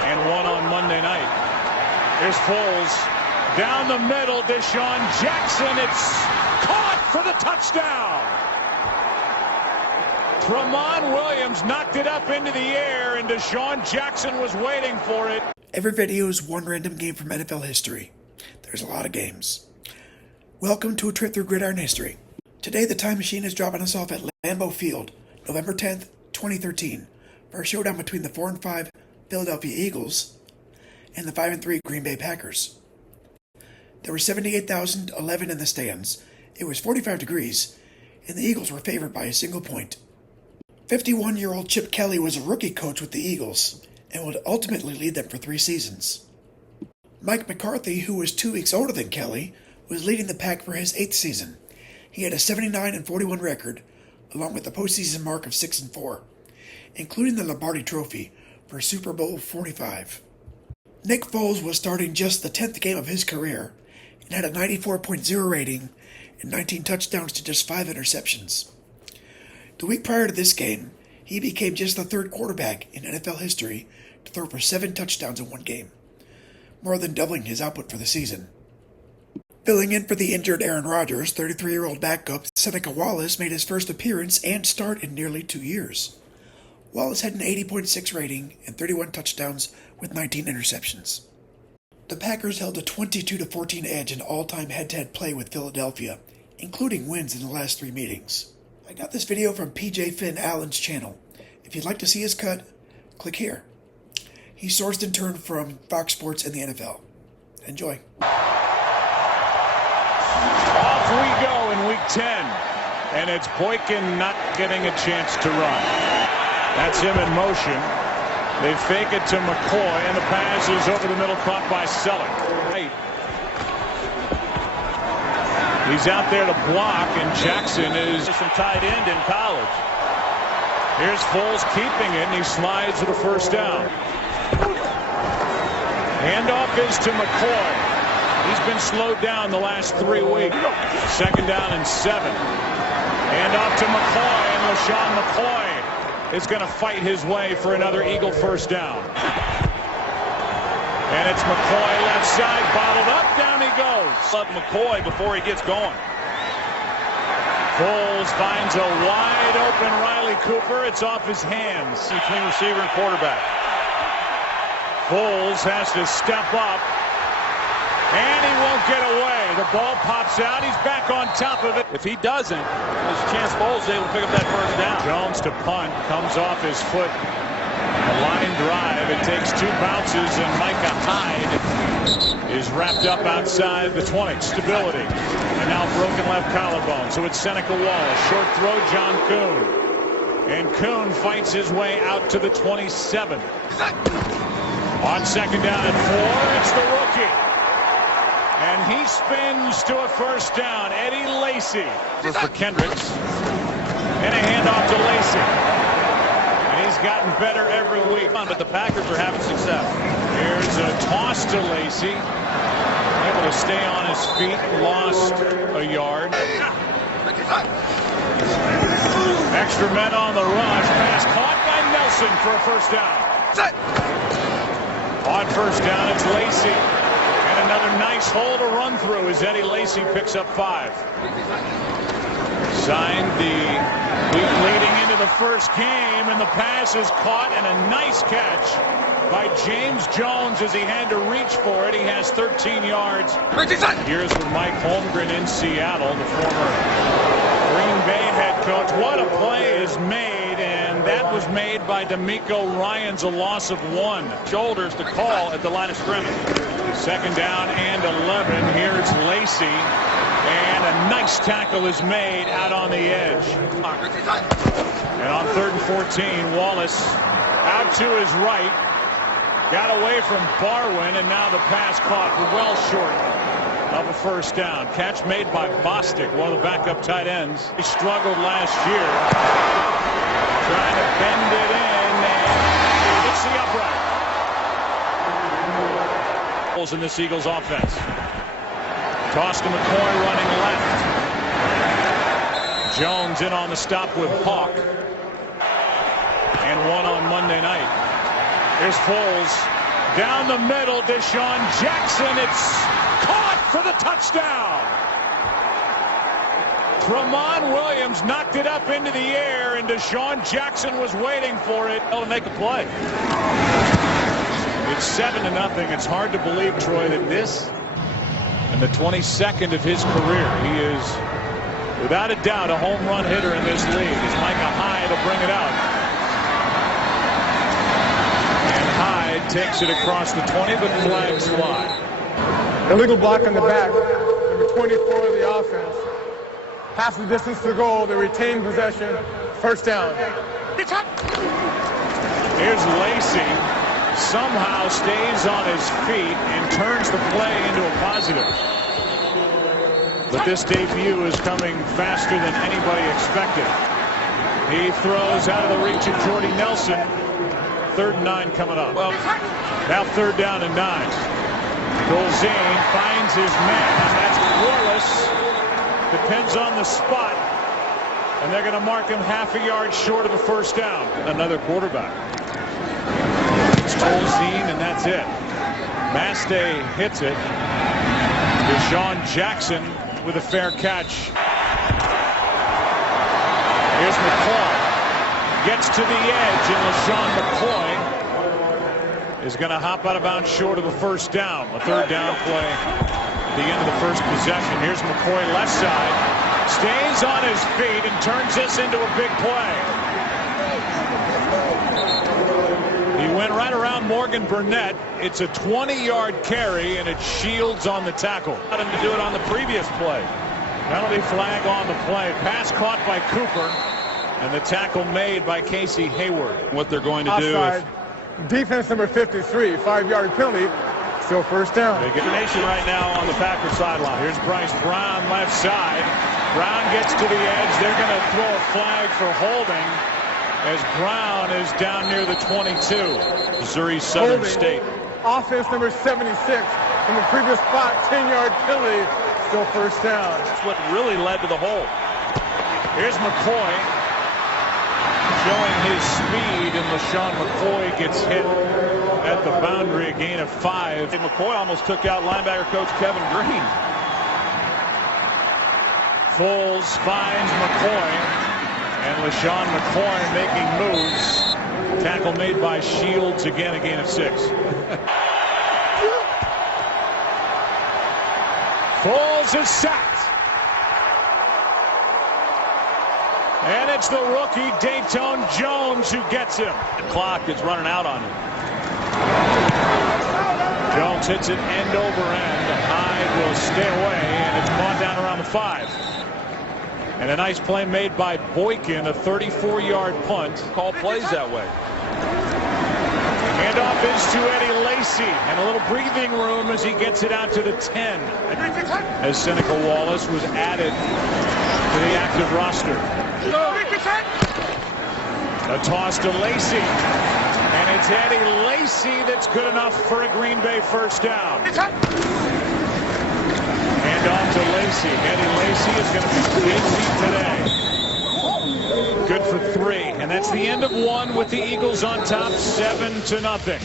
and one on Monday night. Here's Foles down the middle. Deshaun Jackson. It's caught for the touchdown. Tramon Williams knocked it up into the air, and Deshaun Jackson was waiting for it. Every video is one random game from NFL history. There's a lot of games. Welcome to a trip through gridiron history. Today the time machine is dropping us off at Lambeau Field, November 10th, 2013, for a showdown between the 4-5 Philadelphia Eagles and the 5-3 Green Bay Packers. There were 78,011 in the stands. It was 45 degrees, and the Eagles were favored by a single point. 51-year-old Chip Kelly was a rookie coach with the Eagles and would ultimately lead them for 3 seasons. Mike McCarthy, who was 2 weeks older than Kelly, was leading the pack for his 8th season. He had a 79-41 record, along with a postseason mark of 6-4, including the Lombardi Trophy for Super Bowl 45. Nick Foles was starting just the 10th game of his career and had a 94.0 rating and 19 touchdowns to just 5 interceptions. The week prior to this game, he became just the 3rd quarterback in NFL history to throw for 7 touchdowns in one game, more than doubling his output for the season. Filling in for the injured Aaron Rodgers, 33-year-old backup Seneca Wallace made his first appearance and start in nearly 2 years. Wallace had an 80.6 rating and 31 touchdowns with 19 interceptions. The Packers held a 22-14 edge in all-time head-to-head play with Philadelphia, including wins in the last 3 meetings. I got this video from PJ Finn Allen's channel. If you'd like to see his cut, click here. He sourced in turn from Fox Sports and the NFL. Enjoy. Off we go in week 10, and it's Boykin not getting a chance to run. That's him in motion. They fake it to McCoy, and the pass is over the middle, caught by Selleck. Right. He's out there to block, and Jackson is some tight end in college. Here's Foles keeping it, and he slides for the first down. Handoff is to McCoy. He's been slowed down the last 3 weeks. 2nd down and 7. Handoff to McCoy, and LaShawn McCoy is going to fight his way for another Eagle first down. And it's McCoy left side, bottled up, down he goes. Up McCoy before he gets going. Foles finds a wide open Riley Cooper. It's off his hands between receiver and quarterback. Foles has to step up, and he won't get away. The ball pops out. He's back on top of it. If he doesn't, there's a chance Foles is able to pick up that first down. Jones to punt, comes off his foot. A line drive. It takes 2 bounces, and Micah Hyde is wrapped up outside the 20. Stability. And now broken left collarbone. So it's Seneca Wallace. Short throw, John Kuhn. And Kuhn fights his way out to the 27. On 2nd down and 4, it's the rookie. And he spins to a first down. Eddie Lacy for Kendricks. And a handoff to Lacy. And he's gotten better every week. But the Packers are having success. Here's a toss to Lacy. Able to stay on his feet. Lost a yard. Extra men on the rush. Pass caught by Nelson for a first down. On first down, it's Lacy. And another nice hole to run through as Eddie Lacy picks up 5. Signed the week leading into the first game, and the pass is caught, and a nice catch by James Jones as he had to reach for it. He has 13 yards. Here's with Mike Holmgren in Seattle, the former Green Bay head coach. What a play is made, and that was made by D'Amico Ryans, a loss of 1. Shoulders to call at the line of scrimmage. 2nd down and 11. Here it's Lacy, and a nice tackle is made out on the edge. And on 3rd and 14, Wallace out to his right. Got away from Barwin, and now the pass caught well short of a first down. Catch made by Bostic, one of the backup tight ends. He struggled last year. Trying to bend it in, and it's the upright. In this Eagles offense. Toss to McCoy running left. Jones in on the stop with Hawk. And one on Monday night. Here's Foles Down the middle, Deshaun Jackson. It's caught for the touchdown. Tramon Williams knocked it up into the air, and Deshaun Jackson was waiting for it to make a play. It's 7-0. It's hard to believe, Troy, that this, and the 22nd of his career, he is, without a doubt, a home run hitter in this league. It's Micah Hyde to bring it out. And Hyde takes it across the 20, but flags fly. Illegal block on the back, number 24 of the offense. Half the distance to goal, they retain possession, first down. Here's Lacey, somehow stays on his feet and turns the play into a positive. But this debut is coming faster than anybody expected. He throws out of the reach of Jordy Nelson. 3rd and 9 coming up. Well, now 3rd down and 9. Golzine finds his man. That's Corliss. Depends on the spot. And they're going to mark him half a yard short of a first down. Another quarterback. It's Golzine, and that's it. Mastay hits it. Deshaun Jackson with a fair catch. Here's McCoy. Gets to the edge, and LaShawn McCoy is going to hop out of bounds short of a first down. A 3rd down play at the end of the first possession. Here's McCoy left side. Stays on his feet and turns this into a big play. He went right around Morgan Burnett. It's a 20-yard carry, and it shields on the tackle. Got him to do it on the previous play. Penalty flag on the play. Pass caught by Cooper, and the tackle made by Casey Hayward. What they're going to do Offside. Defense number 53, 5-yard penalty, still first down. They get the nation right now on the Packers sideline. Here's Bryce Brown left side. Brown gets to the edge. They're going to throw a flag for holding as Brown is down near the 22. Missouri Southern Holding. State. Offense number 76 from the previous spot, 10-yard penalty, still first down. That's what really led to the hold. Here's McCoy showing his speed, and LaShawn McCoy gets hit at the boundary, a gain of 5. McCoy almost took out linebacker coach Kevin Green. Foles finds McCoy, and LaShawn McCoy making moves. Tackle made by Shields, again a gain of 6. Foles is sacked. And it's the rookie Dayton Jones who gets him. The clock is running out on him. Jones hits it end over end. Hyde will stay away, and it's caught down around the 5. And a nice play made by Boykin, a 34-yard punt. Call plays that way. Handoff is to Eddie Lacy, and a little breathing room as he gets it out to the 10. As Seneca Wallace was added to the active roster. A toss to Lacy, and it's Eddie Lacy that's good enough for a Green Bay first down. Hand off to Lacy. Eddie Lacy is going to be busy today. Good for 3, and that's the end of 1 with the Eagles on top, 7-0.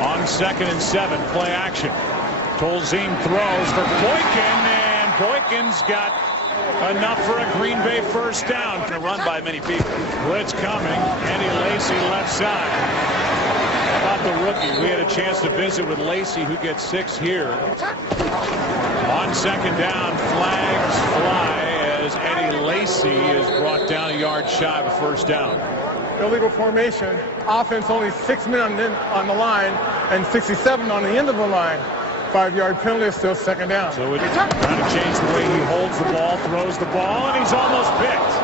On 2nd and 7, play action. Tolzien throws for Boykin, and Boykin's got enough for a Green Bay first down. Run by many people. Blitz coming. Eddie Lacy left side. How about the rookie? We had a chance to visit with Lacy, who gets 6 here. On 2nd down, flags fly as Eddie Lacy is brought down a yard shy of a first down. Illegal formation. Offense only 6 men on the line and 67 on the end of the line. 5-yard penalty, still 2nd down. So it's trying to change the way he holds the ball, throws the ball, and he's almost picked.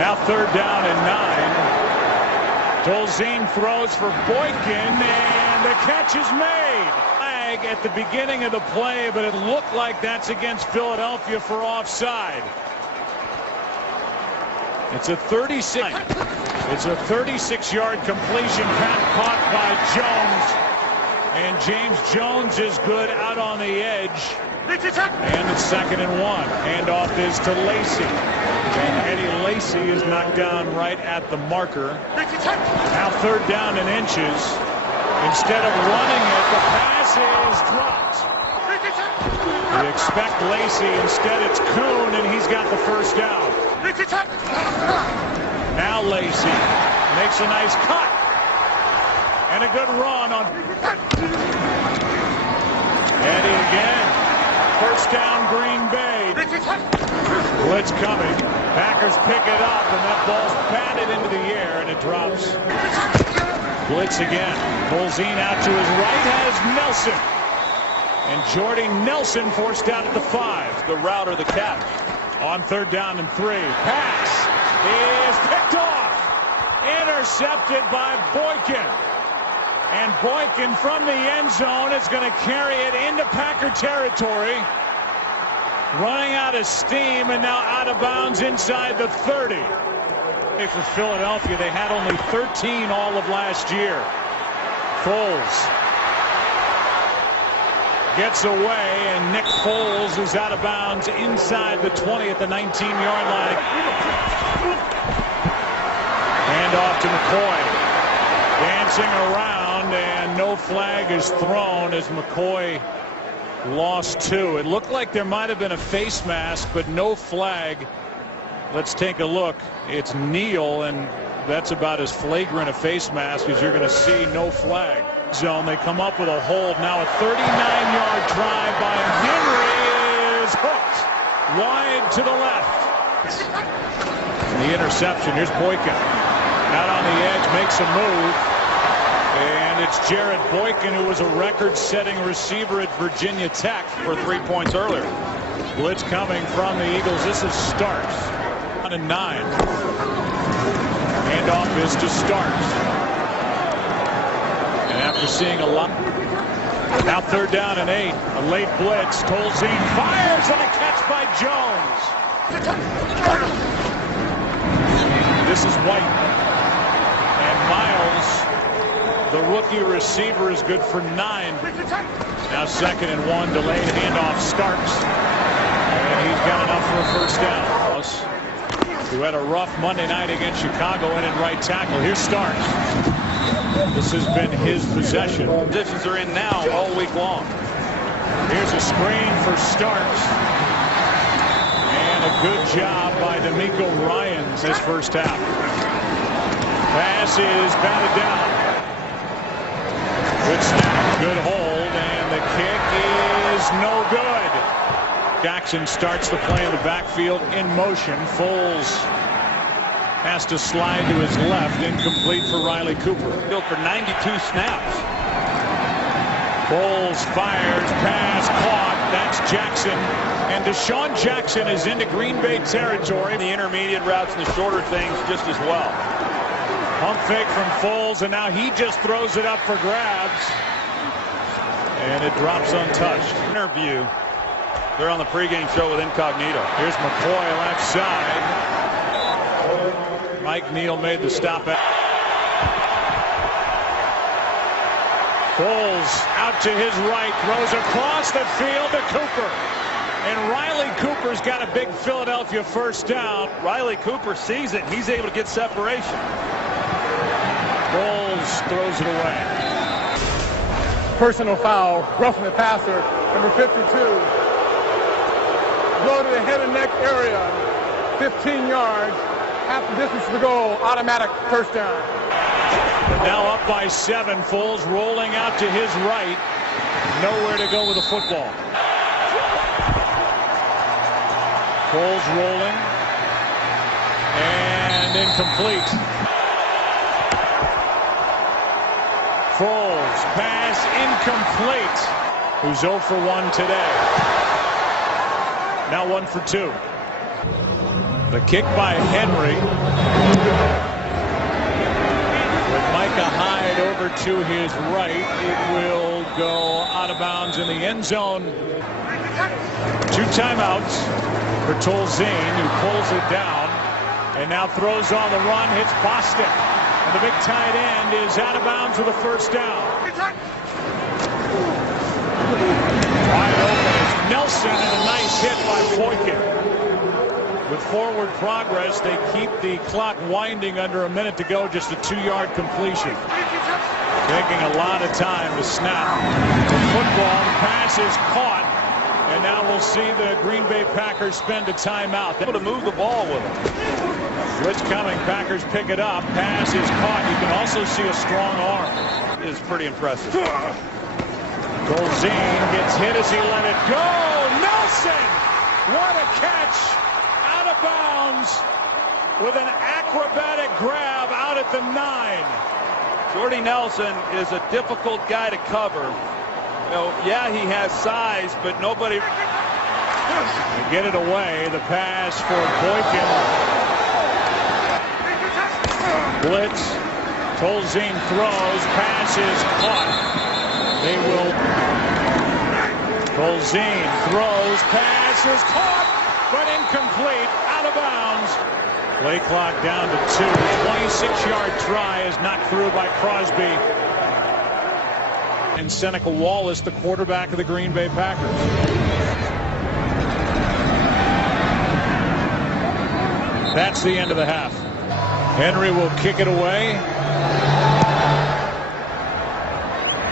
Now 3rd down and 9. Tolzien throws for Boykin, and the catch is made. Flag at the beginning of the play, but it looked like that's against Philadelphia for offside. It's a 36-yard completion caught by Jones. And James Jones is good out on the edge. And it's 2nd and 1. Handoff is to Lacy. And Eddie Lacy is knocked down right at the marker. Now 3rd down and inches. Instead of running it, the pass is dropped. We expect Lacey. Instead, it's Kuhn, and he's got the first down. Now Lacey makes a nice cut. And a good run on Eddie again. First down, Green Bay. Blitz coming. Packers pick it up, and that ball's batted into the air, and it drops. Blitz again. Bolzine out to his right has Nelson. And Jordy Nelson forced out at the 5. The route or the catch. On third down and 3. Pass is picked off. Intercepted by Boykin. And Boykin from the end zone is going to carry it into Packer territory. Running out of steam and now out of bounds inside the 30. For Philadelphia, they had only 13 all of last year. Foles gets away, and Nick Foles is out of bounds inside the 20 at the 19-yard line. Hand off to McCoy. Dancing around, and no flag is thrown as McCoy lost 2. It looked like there might have been a face mask, but no flag. Let's take a look. It's Neal, and that's about as flagrant a face mask as you're going to see. No flag. Zone. They come up with a hold. Now a 39-yard drive by Henry is hooked wide to the left. And the interception. Here's Boykin out on the edge, makes a move, and it's Jared Boykin, who was a record-setting receiver at Virginia Tech for 3 points earlier. Blitz coming from the Eagles. This is Starks. On a 9. Handoff is to Starks. And after seeing a lot, now third down and 8. A late blitz. Tolzien fires, and a catch by Jones. This is White. And Miles, the rookie receiver, is good for 9. Now 2nd and 1. Delayed handoff. Starks. And he's got enough for a first down. Who had a rough Monday night against Chicago in at right tackle. Here's Starks. This has been his possession. Positions are in now all week long. Here's a screen for Starks. And a good job by D'Amico Ryans this first half. Pass is batted down. Good snap, good hold, and the kick is no good. Jackson starts the play in the backfield in motion. Foles has to slide to his left, incomplete for Riley Cooper. Built for 92 snaps. Foles fires, pass caught. That's Jackson. And Deshaun Jackson is into Green Bay territory. The intermediate routes and the shorter things just as well. Pump fake from Foles, and now he just throws it up for grabs. And it drops untouched. Interview. They're on the pregame show with Incognito. Here's McCoy left side. Mike Neal made the stop. Foles out to his right, throws across the field to Cooper. And Riley Cooper's got a big Philadelphia first down. Riley Cooper sees it. He's able to get separation. Foles throws it away. Personal foul, roughing the passer, number 52. Blow to the head and neck area, 15 yards, half the distance to the goal, automatic first down. Now up by 7. Foles rolling out to his right. Nowhere to go with the football. Foles rolling. And incomplete. Foles, pass incomplete. Who's 0 for 1 today. Now 1 for 2. The kick by Henry. With Micah Hyde over to his right, it will go out of bounds in the end zone. 2 timeouts for Tolzien, who pulls it down and now throws on the run, hits Bostic. And the big tight end is out of bounds with a first down. Wide open is Nelson, and a nice hit by Boykin. With forward progress, they keep the clock winding under a minute to go. Just a 2-yard completion. Taking a lot of time to snap the football. Pass is caught. And now we'll see the Green Bay Packers spend a timeout. Able to move the ball with it. Blitz coming. Packers pick it up. Pass is caught. You can also see a strong arm. It is pretty impressive. Golzine gets hit as he let it go. Nelson! What a catch! Out of bounds with an acrobatic grab out at the 9. Jordy Nelson is a difficult guy to cover. You know, yeah, he has size, but nobody. They get it away. The pass for Boykin. Blitz. Tolzien throws. Pass is caught. They will. Tolzien throws. Pass is caught, but incomplete. Out of bounds. Play clock down to 2. 26-yard try is knocked through by Crosby. And Seneca Wallace, the quarterback of the Green Bay Packers. That's the end of the half. Henry will kick it away.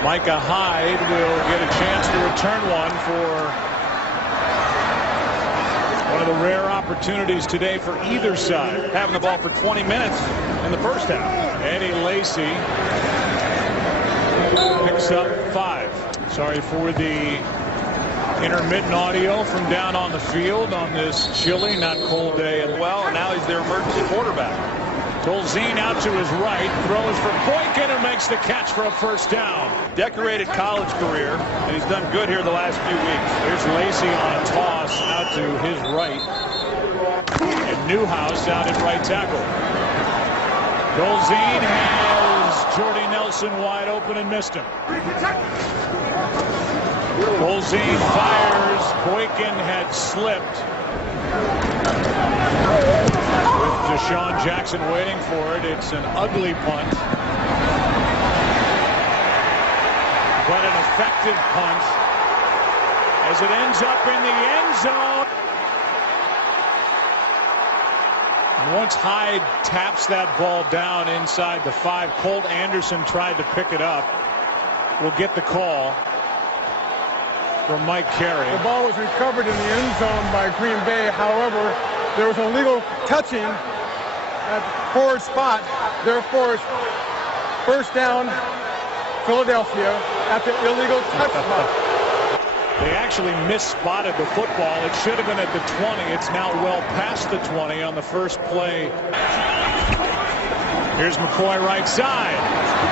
Micah Hyde will get a chance to return one for one of the rare opportunities today for either side. Having the ball for 20 minutes in the first half. Eddie Lacy picks up 5. Sorry for the intermittent audio from down on the field on this chilly, not cold day as well. And now he's their emergency quarterback. Tolzien out to his right, throws for Boykin, who makes the catch for a first down. Decorated college career, and he's done good here the last few weeks. There's Lacy on a toss out to his right. And Newhouse out at right tackle. Tolzien has Jordy Nelson wide open and missed him. Tolzien fires. Boykin had slipped. With Deshaun Jackson waiting for it, it's an ugly punt. But an effective punt as it ends up in the end zone. Once Hyde taps that ball down inside the 5, Colt Anderson tried to pick it up. We'll get the call from Mike Carey. The ball was recovered in the end zone by Green Bay. However, there was an illegal touching at the forward spot. Therefore, it's first down, Philadelphia, at the illegal touch spot. They actually misspotted the football. It should have been at the 20. It's now well past the 20 on the first play. Here's McCoy right side.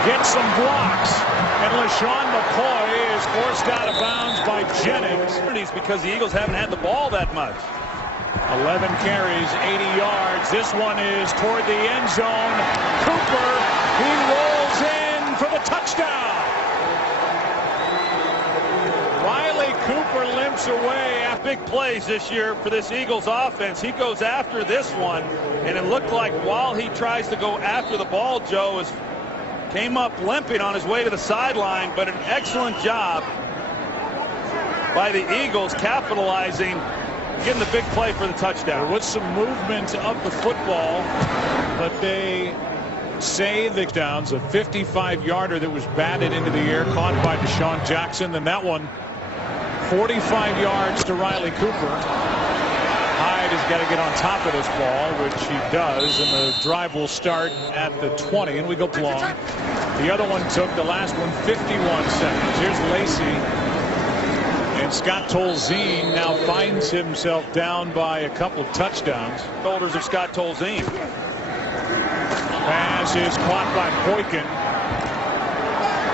Gets some blocks. And LaShawn McCoy is forced out of bounds by Jennings. Because the Eagles haven't had the ball that much. 11 carries, 80 yards. This one is toward the end zone. Cooper, he rolls in for the touchdown. Riley Cooper limps away. Big plays this year for this Eagles offense. He goes after this one, and it looked like while he tries to go after the ball, Joe came up limping on his way to the sideline, but an excellent job by the Eagles capitalizing, getting the big play for the touchdown. There was some movement of the football, but they say the downs, a 55-yarder that was batted into the air, caught by Deshaun Jackson. Then that one, 45 yards to Riley Cooper. Hyde has got to get on top of this ball, which he does, and the drive will start at the 20, and we go long. The other one took, the last one, 51 seconds. Here's Lacy. And Scott Tolzien now finds himself down by a couple of touchdowns. Shoulders of Scott Tolzien. Pass is caught by Boykin.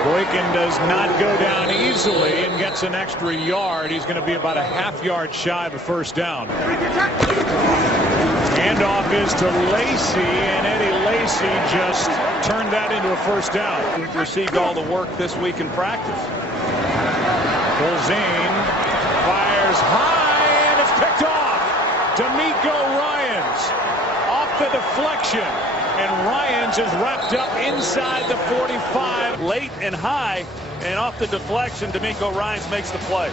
Boykin does not go down easily and gets an extra yard. He's going to be about a half-yard shy of a first down. Handoff is to Lacy, and Eddie Lacy just turned that into a first down. He received all the work this week in practice. Tolzien fires high, and it's picked off. D'Amico Ryans off the deflection. And Ryans is wrapped up inside the 45. Late and high, and off the deflection, D'Amico Ryans makes the play.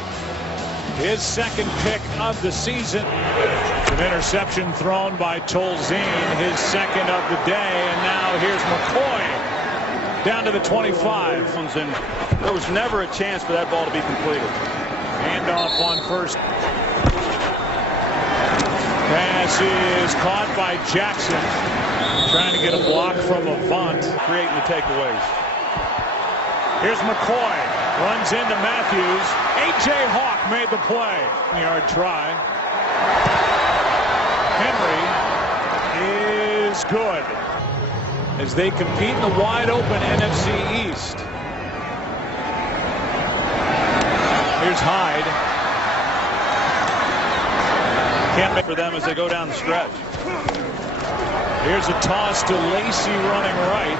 His second pick of the season. An interception thrown by Tolzien, his second of the day. And now here's McCoy. down to the 25. And there was never a chance for that ball to be completed. Handoff on first. Pass is caught by Jackson. Trying to get a block from Avant. Creating the takeaways. Here's McCoy. Runs into Matthews. A.J. Hawk made the play. Yard try. Henry is good as they compete in the wide open NFC East. Here's Hyde. Can't make for them as they go down the stretch. Here's a toss to Lacey running right.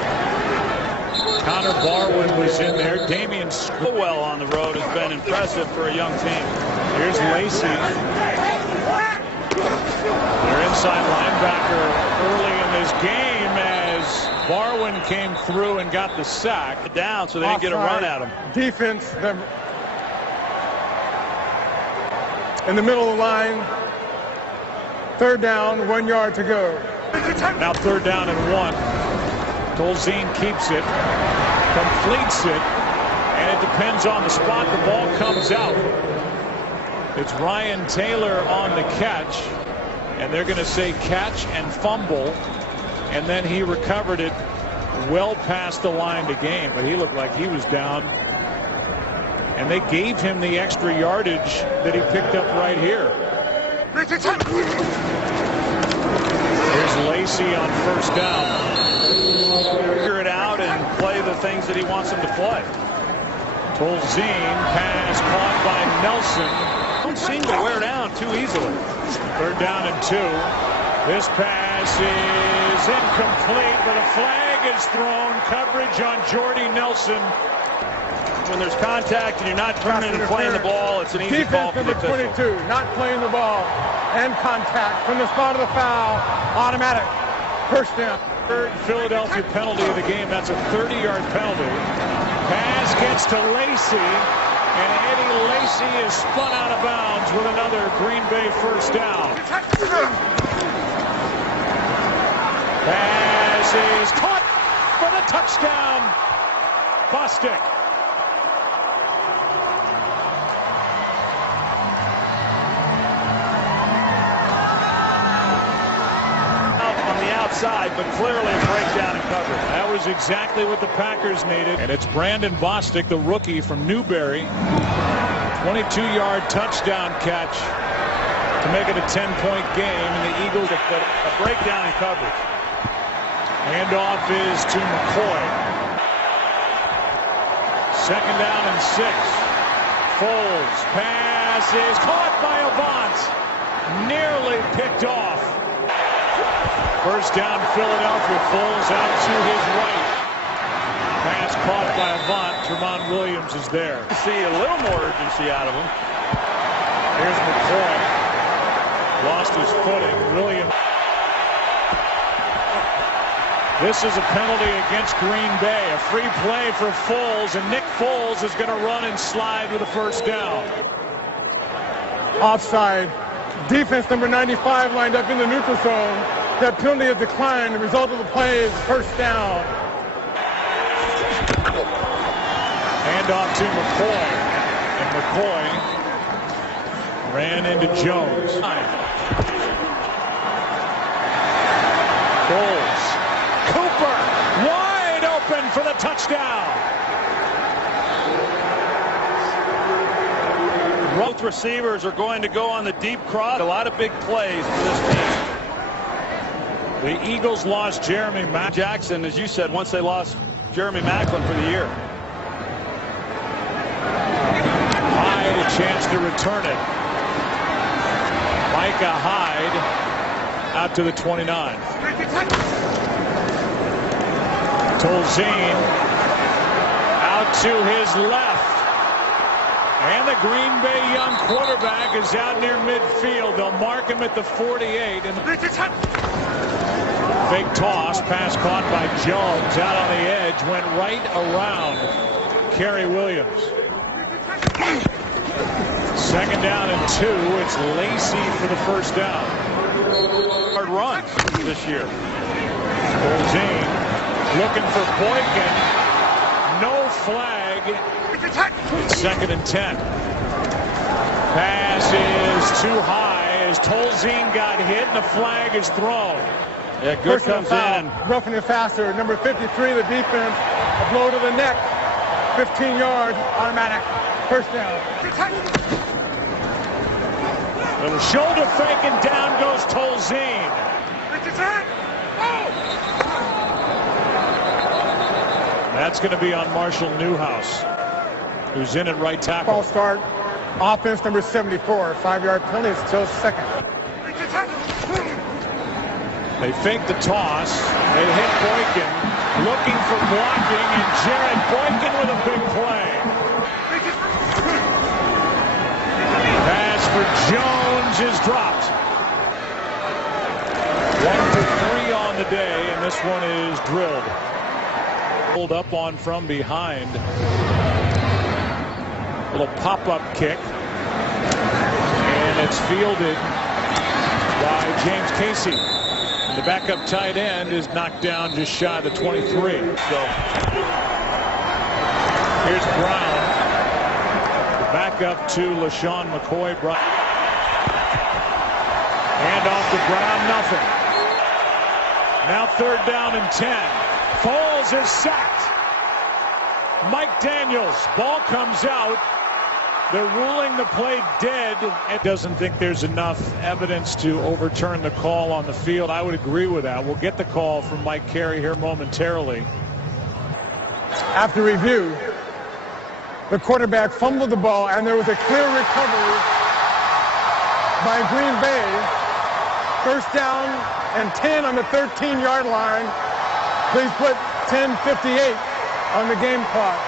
Connor Barwin was in there. Damian Scowell on the road has been impressive for a young team. Here's Lacey. Their inside linebacker early in this game as Barwin came through and got the sack. Down so they didn't get a run at him. Defense in the middle of the line. Third down, 1 yard to go. Now third down and 1. Tolzien keeps it, completes it, and it depends on the spot the ball comes out. It's Ryan Taylor on the catch, and they're going to say catch and fumble, and then he recovered it well past the line to gain, but he looked like he was down, and they gave him the extra yardage that he picked up right here. Here's Lacey on first down. Figure it out and play the things that he wants them to play. Tolzien, pass caught by Nelson. Don't seem to wear down too easily. Third down and 2. This pass is incomplete, but a flag is thrown. Coverage on Jordy Nelson. When there's contact and you're not turning and playing the ball, it's an easy call for the official. Defense number 22, not playing the ball and contact from the spot of the foul. Automatic first down. Third Philadelphia penalty of the game. That's a 30-yard penalty. Pass gets to Lacey, and Eddie Lacy is spun out of bounds with another Green Bay first down. Pass is caught for the touchdown. Bostic. Outside, but clearly a breakdown in coverage. That was exactly what the Packers needed. And it's Brandon Bostic, the rookie from Newberry. 22-yard touchdown catch to make it a 10-point game. And the Eagles have got a breakdown in coverage. Handoff is to McCoy. Second down and 6. Foles. Pass is caught by Avant. Nearly picked off. First down, Philadelphia. Foles out to his right. Pass caught by Avant. Tremont Williams is there. See a little more urgency out of him. Here's McCoy. Lost his footing. Williams. This is a penalty against Green Bay. A free play for Foles, and Nick Foles is going to run and slide with a first down. Offside. Defense number 95 lined up in the neutral zone. That penalty has declined. The result of the play is first down. Handoff to McCoy. And McCoy ran into Jones. Foles. Cooper wide open for the touchdown. Both receivers are going to go on the deep cross. A lot of big plays for this team. The Eagles lost Jeremy Jackson, as you said, once they lost Jeremy Maclin for the year. Hyde, a chance to return it. Micah Hyde out to the 29. Tolzien out to his left. And the Green Bay young quarterback is out near midfield. They'll mark him at the 48. And big toss, pass caught by Jones out on the edge, went right around Kerry Williams. Second down and 2. It's Lacey for the first down. Hard runs this year. Tolzien looking for Boykin. flag. It's 2nd and 10. Pass is too high as Tolzien got hit and the flag is thrown. Yeah, good comes in. Roughing it faster. Number 53, the defense. A blow to the neck. 15 yards, automatic. First down. Little shoulder fake and down goes Tolzien. That's going to be on Marshall Newhouse, who's in at right tackle. False start. Offense number 74. 5-yard penalty. It's still 2nd. They fake the toss. They hit Boykin, looking for blocking, and Jared Boykin with a big play. Pass for Jones is dropped. 1 for 3 on the day, and this one is drilled. Pulled up on from behind. Little pop-up kick. And it's fielded by James Casey. And the backup tight end is knocked down just shy of the 23. So here's Brown. Back up to LaShawn McCoy. Hand off to Brown, nothing. Now 3rd down and 10. Foles is sacked. Mike Daniels, ball comes out. They're ruling the play dead. It doesn't think there's enough evidence to overturn the call on the field. I would agree with that. We'll get the call from Mike Carey here momentarily. After review, the quarterback fumbled the ball, and there was a clear recovery by Green Bay. 1st down and 10 on the 13-yard line. Please put 10:58 on the game clock.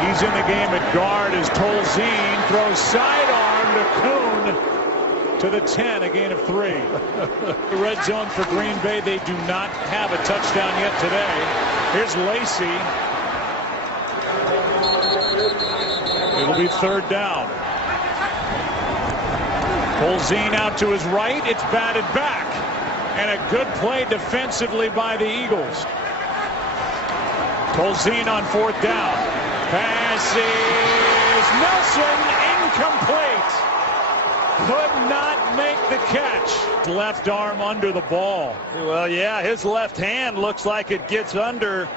He's in the game at guard as Tolzien throws sidearm to Kuhn to the 10, a gain of 3. The red zone for Green Bay. They do not have a touchdown yet today. Here's Lacey. It'll be 3rd down. Tolzien out to his right. It's batted back. And a good play defensively by the Eagles. Tolzien on 4th down. Pass is Nelson, incomplete. Could not make the catch. Left arm under the ball. Well, yeah, his left hand looks like it gets under.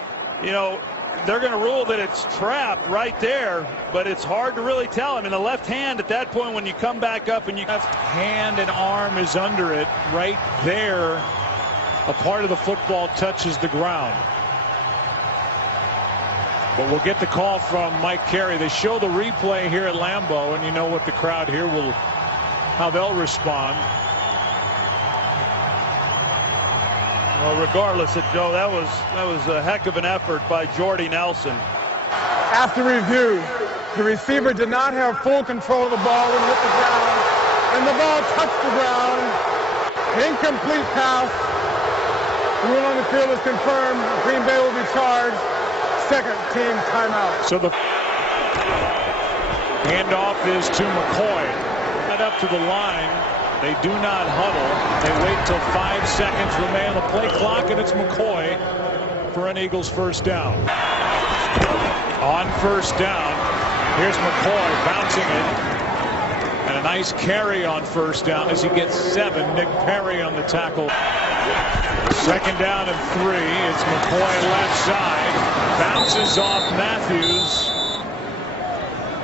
You know, they're going to rule that it's trapped right there, but it's hard to really tell. I mean, the left hand at that point, when you come back up and you have hand and arm is under it right there. A part of the football touches the ground. But we'll get the call from Mike Carey. They show the replay here at Lambeau, and you know what the crowd here will, how they'll respond. Well, regardless, Joe, that was a heck of an effort by Jordy Nelson. After review, the receiver did not have full control of the ball when it hit the ground, and the ball touched the ground. Incomplete pass. The rule on the field is confirmed. Green Bay will be charged. 2nd team timeout. So the handoff is to McCoy. Right up to the line. They do not huddle. They wait till 5 seconds remain on the play clock, and it's McCoy for an Eagles 1st down. On 1st down, here's McCoy bouncing it. And a nice carry on 1st down as he gets 7. Nick Perry on the tackle. 2nd down and 3. It's McCoy left side. Bounces off Matthews.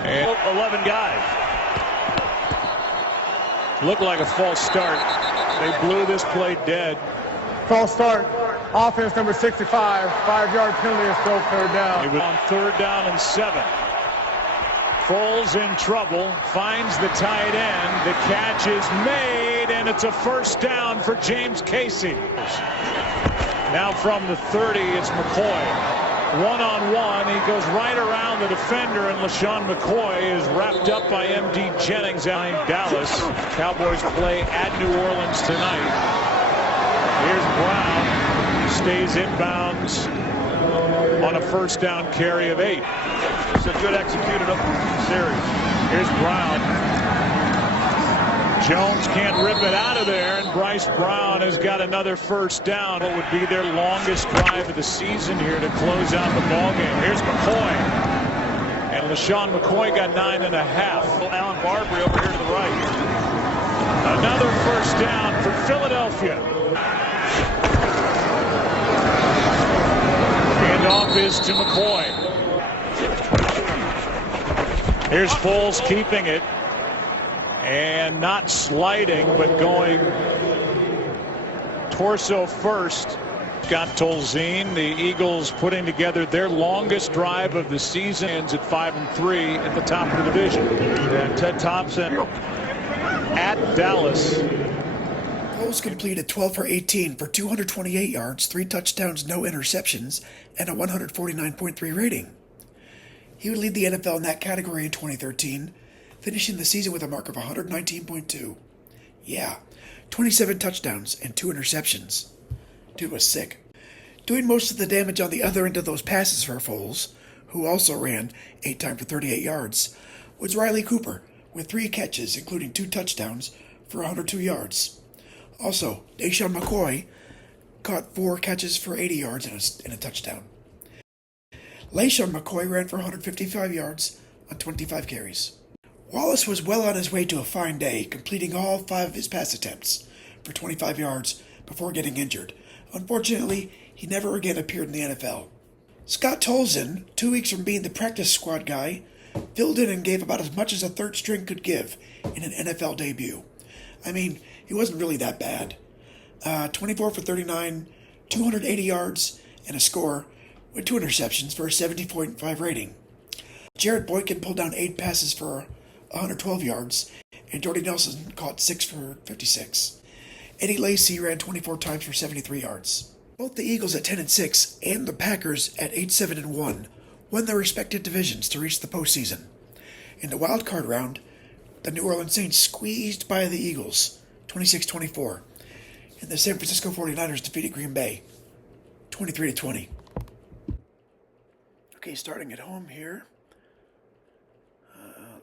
And 11 guys. Looked like a false start. They blew this play dead. False start. Offense number 65. 5-yard penalty is still 3rd down. It was on 3rd down and 7. Foles in trouble. Finds the tight end. The catch is made, and it's a 1st down for James Casey. Now from the 30, it's McCoy. One-on-one, he goes right around the defender, and LaShawn McCoy is wrapped up by M.D. Jennings out in Dallas. Cowboys play at New Orleans tonight. Here's Brown, stays inbounds on a 1st down carry of 8. It's a good executed up series. Here's Brown. Jones can't rip it out of there, and Bryce Brown has got another first down. What would be their longest drive of the season here to close out the ballgame. Here's McCoy. And LaShawn McCoy got 9.5. Alan Barbary over here to the right. Another first down for Philadelphia. Handoff is to McCoy. Here's Foles keeping it. And not sliding, but going torso first. Scott Tolzien, the Eagles putting together their longest drive of the season, ends at 5-3 at the top of the division. And Ted Thompson at Dallas. Foles completed 12 for 18 for 228 yards, 3 touchdowns, no interceptions, and a 149.3 rating. He would lead the NFL in that category in 2013, finishing the season with a mark of 119.2. Yeah, 27 touchdowns and 2 interceptions. Dude was sick. Doing most of the damage on the other end of those passes for Foles, who also ran 8 times for 38 yards, was Riley Cooper, with 3 catches, including 2 touchdowns, for 102 yards. Also, LaShawn McCoy caught 4 catches for 80 yards and a touchdown. LaShawn McCoy ran for 155 yards on 25 carries. Wallace was well on his way to a fine day, completing all 5 of his pass attempts for 25 yards before getting injured. Unfortunately, he never again appeared in the NFL. Scott Tolzien, 2 weeks from being the practice squad guy, filled in and gave about as much as a third string could give in an NFL debut. I mean, he wasn't really that bad. 24 for 39, 280 yards, and a score with 2 interceptions for a 70.5 rating. Jared Boykin pulled down 8 passes for 112 yards, and Jordy Nelson caught 6 for 56. Eddie Lacy ran 24 times for 73 yards. Both the Eagles at 10-6 and the Packers at 8-7-1 won their respective divisions to reach the postseason. In the wild card round, the New Orleans Saints squeezed by the Eagles 26-24, and the San Francisco 49ers defeated Green Bay 23-20. Okay, starting at home here.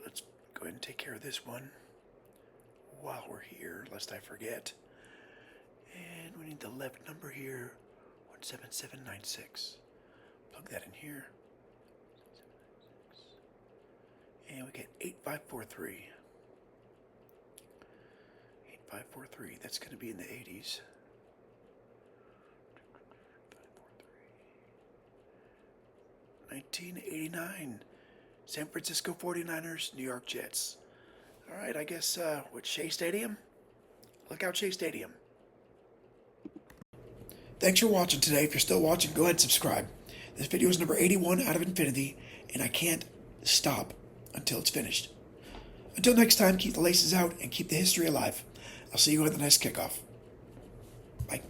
Let's go ahead and take care of this one while we're here, lest I forget. And we need the left number here, 17796. Plug that in here. And we get 8543. 8543, that's going to be in the 80s. 1989, San Francisco 49ers, New York Jets. All right, I guess with Shea Stadium? Look out, Shea Stadium. Thanks for watching today. If you're still watching, go ahead and subscribe. This video is number 81 out of infinity, and I can't stop until it's finished. Until next time, keep the laces out and keep the history alive. I'll see you on the next kickoff. Bye.